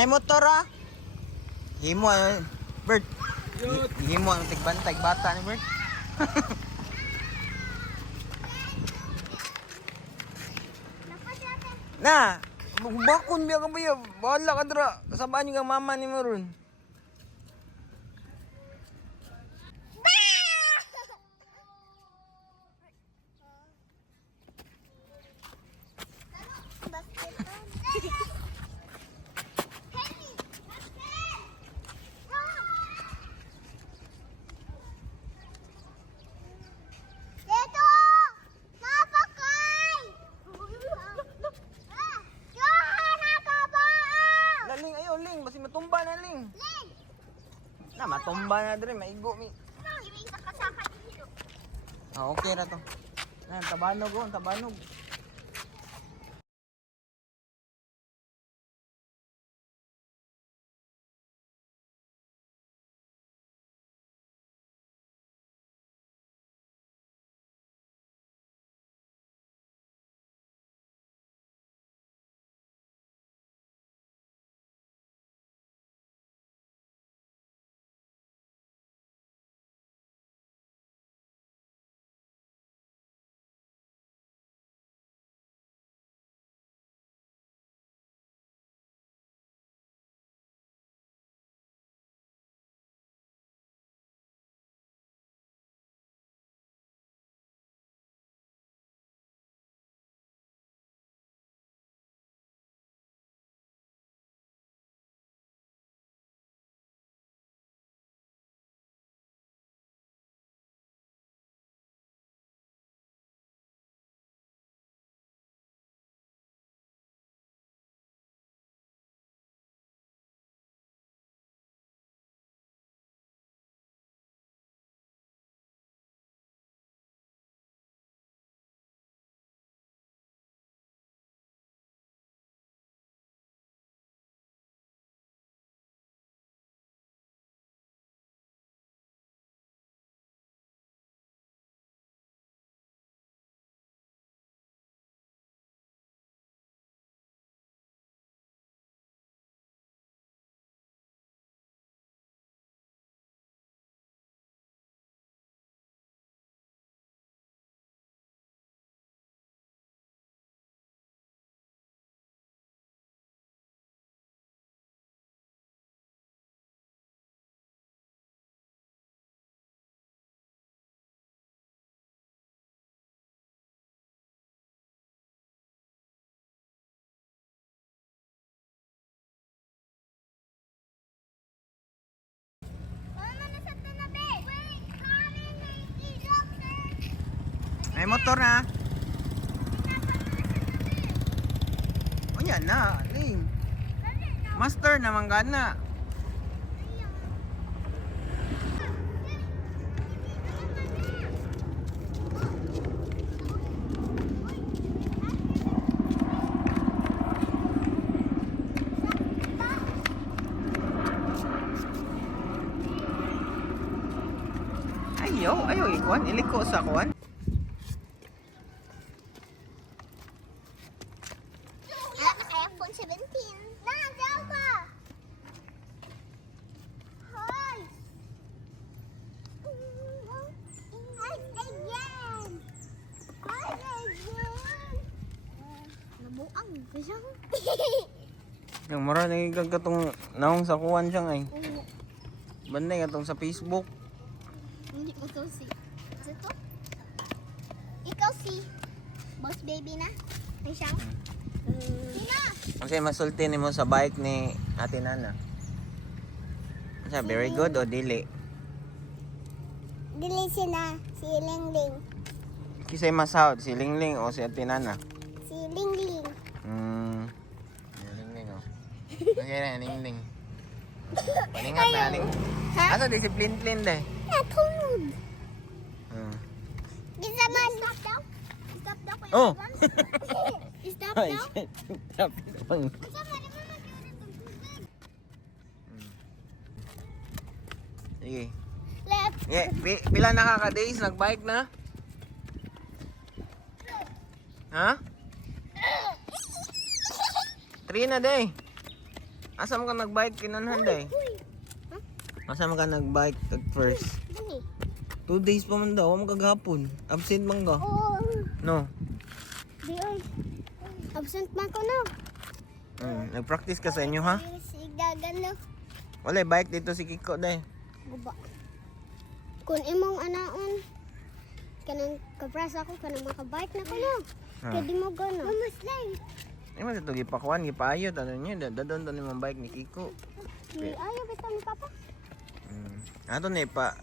Ay motor ah. Himo Bert. Himo ang tigbantay bata ni Bert. Na, bakon biya ka ba ya? Bahala ka dra. Sabaan yung mama ni Maroon. Ling, ayo Ling, basi matumba na Ling. Na matumba na dre, maigo mi. Ah, okay ra to. Na tabanog oh, tabanog. May motor na. O yan na, Ling. Master na manggana. Ayaw ikuan, iliko sa kuan. iPhone 17. Nandiyan ka. Hoy. Ay, again. Ay, again. Nabuang. Bisang. Yung mara nagigag katong naong sa kuan siya ay. Banday katong sa Facebook. Hindi mo to si. Ito? Ikaw si Boss Baby na? Ay siyang? Sino? Kasi masulti ni mo sa bike ni Ate Nana. Siya, very good o dili? Dili siya na. Si Lingling. Kisay masahod, si Lingling o si Ate Nana? Si Lingling. Si Lingling o. Okay na, Lingling. Paningat na, Ling. Ha? Asa discipline clean deh? Natulog. Bisa man. Stop daw. Stop daw. Oh! Stop Ay, daw. shit. Tapos pang... Sige. Left. Pila na kaka-days nagbike na? Ha? 3 na day. Asa mo ka nag-bike kinanhan day? Uy. Asa mo ka nag-bike at first? Dali. 2 days pa man daw, mo kagahapon. Absent man ka. Oo. No. Di ay. Absent man ko na. Nag-practice ka sa inyo ha? Sigdagan na. Wala, bike dito si Kiko day. Guba. Kung imong anaon, kanang kapras ako, kanang makabike na ko na. Kaya di mo gana. Mama slime. Ay mo ito gipakuan, gipaayot. Ano niya, dadon to ni mong bike ni Kiko. Ayaw bitaw ni Papa. Ato na ipa,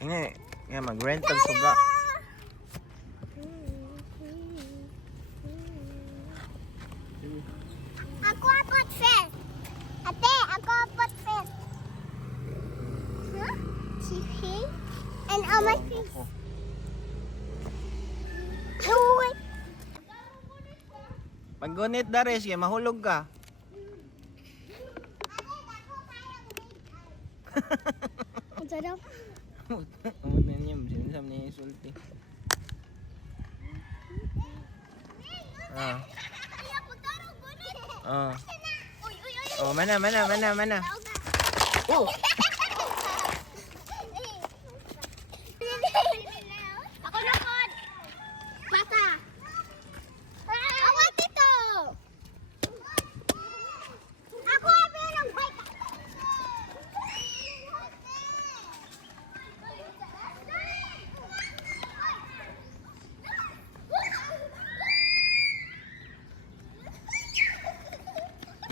ini, nga mag-rent ang suga. Ako apat first. Ate, ako apat first. Huh? Chicken and all my fish. Uy. Pag-gunit Dares, kaya mahulog ka. Ang sarap. Umot na niya, sinasam niya yung sulti. Ah. Ah. Oh, mana. Oh! Ako na pod. Pata. Ako dito. Ako abi ng bike.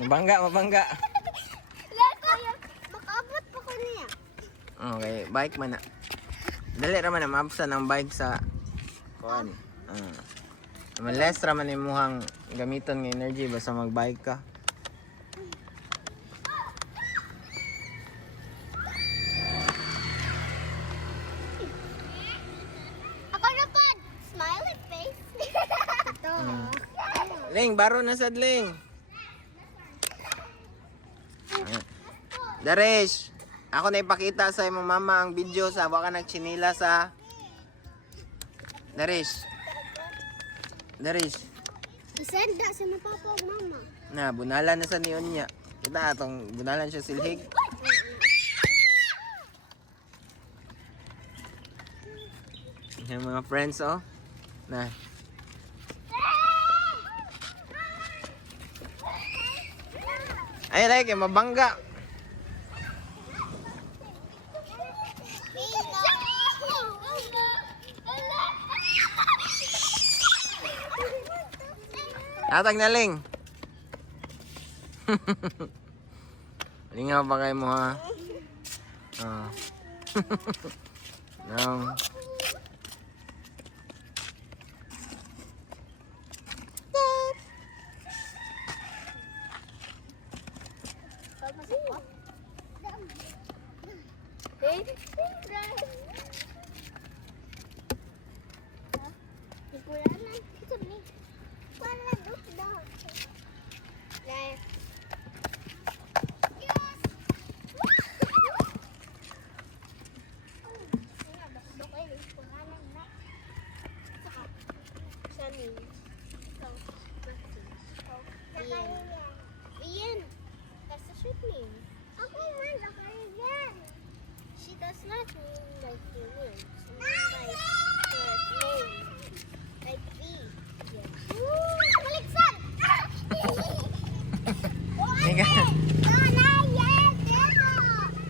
Mabangga. Leko, makaabot pa ko niya. Okay, bike man na. Dali raman na mapsa ng bike sa kuan. Less raman imuhang gamiton nga energy basta mag-bike ka. Ako na pod. Smiley face. Ito. Ling, baro na sad Ling. Daresh, ako na ipakita sa imong mama ang video sa baka nagchinila sa Daresh. Isenda sa mga papa o mama. Na, bunalan na sa niyon niya. Kita atong bunalan siya silhig. Yung mga friends oh. Na. Ay, like, mabangga. Atag na Ling. Lingaw pa kayo mo ha. No. Ian, that's the street name. Ako man, Ian. She does not mean like the word. She means like the name. Like E. Kaliksan! Ika. Yes, dito!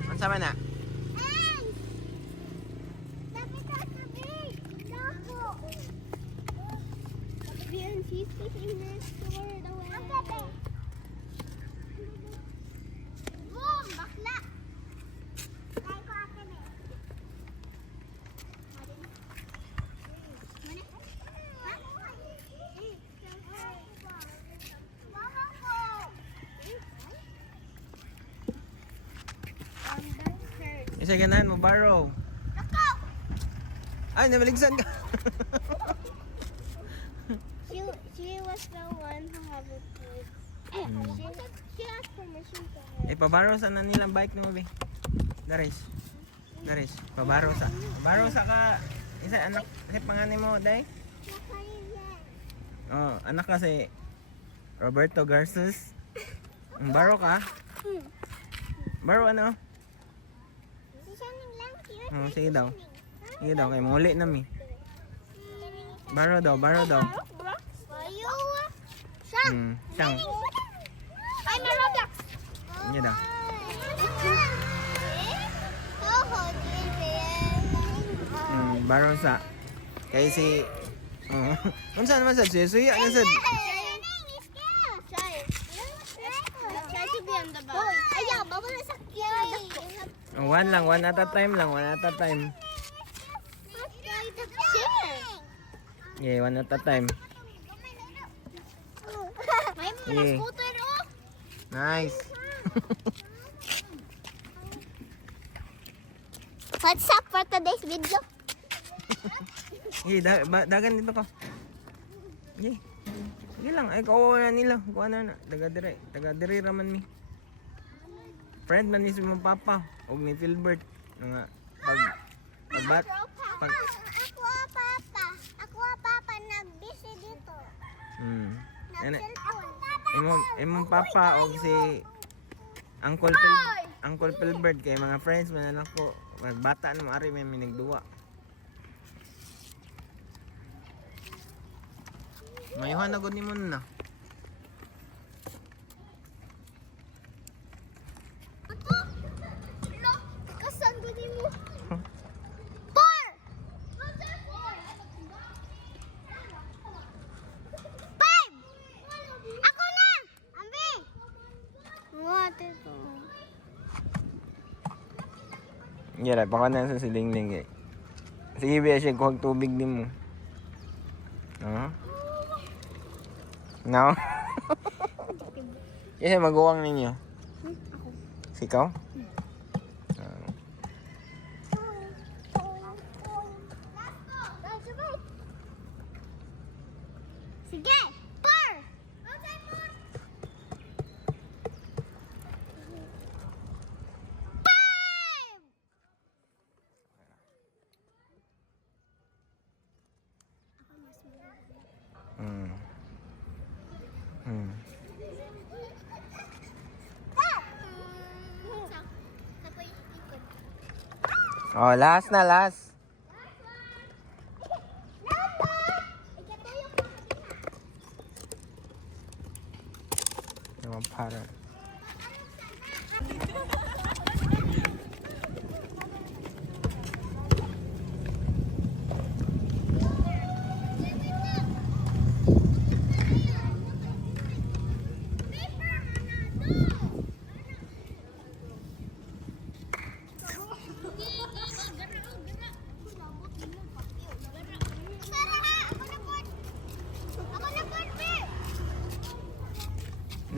Ano sama na? Ants! Dapat sasabihin! Dako! Sabihin, 50 minutes toward away. Ang gabi! Boom! Bakla! Kaya ko akin eh. Mama ko! Isa ganahan mo, Barrow. Nakaw! Ay, nabaligsan ka. She was the one who had it. She asked permission to her. Ipabaro sa na nilang bike na mo, be. Daris, pabaro sa. Pabaro sa ka. Isa, anak, kasi panganin mo, day? Oh, anak ka si Roberto Garces. Ang baro ka. Baro ano? Si Shining lang, cute. Oh, sige daw. Sige daw, kay muli na mi. Baro daw, baro daw. Ayo. Siyang. Siyang. Ay, may Roblox. Sige daw. Baro sa. Kay si... Oh. Unsa naman sa suya na sad. Oh, one lang, one at a time lang, one at a time. Yeah, one at a time. May mga Yeah. scooter, oh. Nice. What's up for today's video? Dagan dito ka. Yeah. Sige lang, ay kawawa na nila. Kuha na na. Taga dire raman mi. Friend man ni si mong papa. Og ni Philbert. Nga, pag Ako papa nag-busy dito. Ano, Nag-cellphone. imong papa og si Uncle Philbert kay mga friends man na ko. Bata na maari may minigduwa. Mayuhan na gud nimo na. Kasan ko mo? Four! Five! Ako na! Ambi! What ito? Yeah, pakanan sa silingling eh. Sige, biya siya kuhag tubig din mo. No? Yan maguwang ninyo. Ako. Sikaw? Sige! Four! Five! Hmm. Oh, last na, last. Yung para.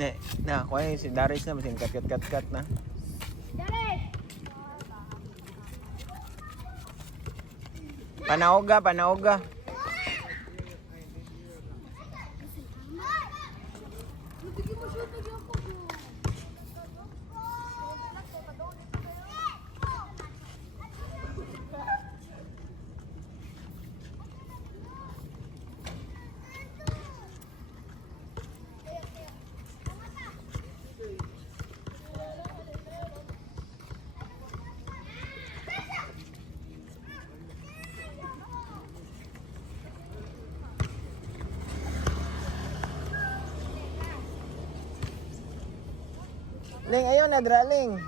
Ne, na, kuha si Darius na, masing kat na. Panaoga. Ling, ayaw na, Draling.